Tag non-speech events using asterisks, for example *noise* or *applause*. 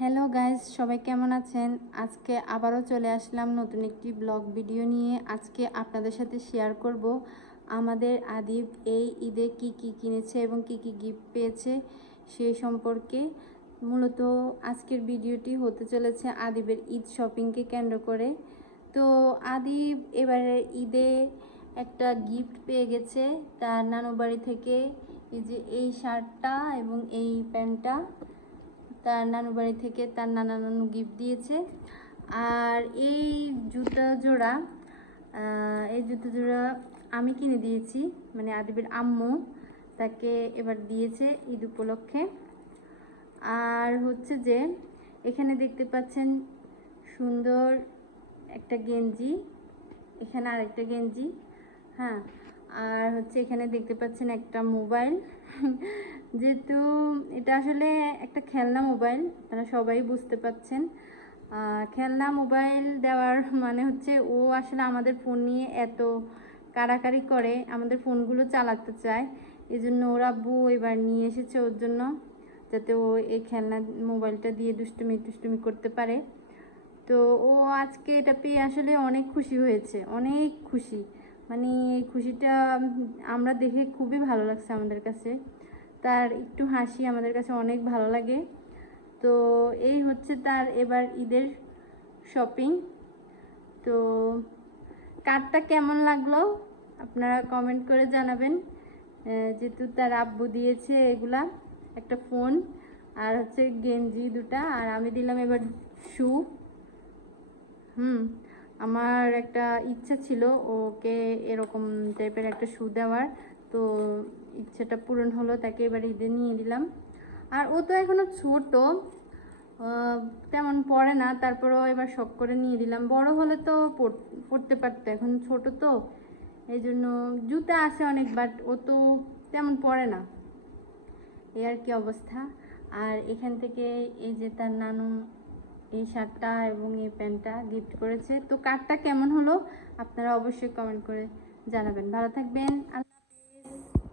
Hello guys সবাই কেমন আছেন? আজকে আবারও চলে আসলাম নতুন একটি ব্লগ ভিডিও নিয়ে। আজকে আপনাদের সাথে শেয়ার করব আমাদের আদিব এই ঈদে কি কি কিনেছে এবং কি কি গিফট পেয়েছে সেই সম্পর্কে। মূলত আজকের ভিডিওটি হতে চলেছে আদিবের ঈদ শপিংকে কেন্দ্র করে। তো আদিব এবারে ঈদে একটা গিফট পেয়ে গেছে তার নানু বাড়ি থেকে। এই যে এই শার্টটা এবং এই প্যান্টটা। তার নানু বাড়ি থেকে তার নানা নানু গিফট দিয়েছে। আর এই জুতো জোড়া এই জুতো জোড়া আমি কিনে দিয়েছি। মানে আদিবের আম্মু তাকে এবার দিয়েছে ঈদ উপলক্ষে। আর হচ্ছে যে, এখানে দেখতে পাচ্ছেন সুন্দর একটা গেঞ্জি। এখানে আরেকটা গেঞ্জি হ্যাঁ। আর হচ্ছে এখানে দেখতে পাচ্ছেন একটা মোবাইল। *laughs* যেহেতু এটা আসলে একটা খেলনা মোবাইল, আপনারা সবাই বুঝতে পাচ্ছেন। খেলনা মোবাইল দেওয়ার *laughs* মানে হচ্ছে ও আসলে আমাদের ফোন নিয়ে এত কাড়াকাড়ি করে, আমাদের ফোনগুলো চালাতে চায়। এই জন্য ওর আব্বু এবার নিয়ে এসেছে ওর জন্য, যাতে ও এই খেলনা মোবাইলটা দিয়ে দুষ্টুমি টুষ্টুমি করতে পারে। তো ও আজকে এটা পেয়ে আসলে অনেক খুশি হয়েছে, অনেক খুশি। মানে এই খুশিটা আমরা দেখে খুবই ভালো লাগছে আমাদের কাছে। তার একটু হাসি আমাদের কাছে অনেক ভালো লাগে। তো এই হচ্ছে তার এবার ঈদের শপিং তো কার্ডটা কেমন লাগল? আপনারা কমেন্ট করে জানাবেন। যেহেতু তার আব্বু দিয়েছে এগুলা, একটা ফোন আর হচ্ছে গেঞ্জি দুটা, আর আমি দিলাম এবার শু হুম। আমার একটা ইচ্ছা ছিল ওকে এরকম টাইপের একটা শু দেওয়ার। তো ইচ্ছাটা পূরণ হলো, তাকে এবার ঈদে নিয়ে দিলাম। আর ও তো এখনও ছোট তেমন পড়ে না, তারপরেও এবার শখ করে নিয়ে দিলাম। বড় হলে তো পড়- পড়তে পারতো, এখন ছোট তো এই জন্য জুতা আছে অনেক বাট ও তো তেমন পড়ে না। এ আর কি অবস্থা। আর এখান থেকে এই যে তার নানু এই শার্টটা এবং এই প্যান্টটা গিফট করেছে। তো কার্ডটা কেমন হলো? আপনারা অবশ্যই কমেন্ট করে জানাবেন। ভালো থাকবেন।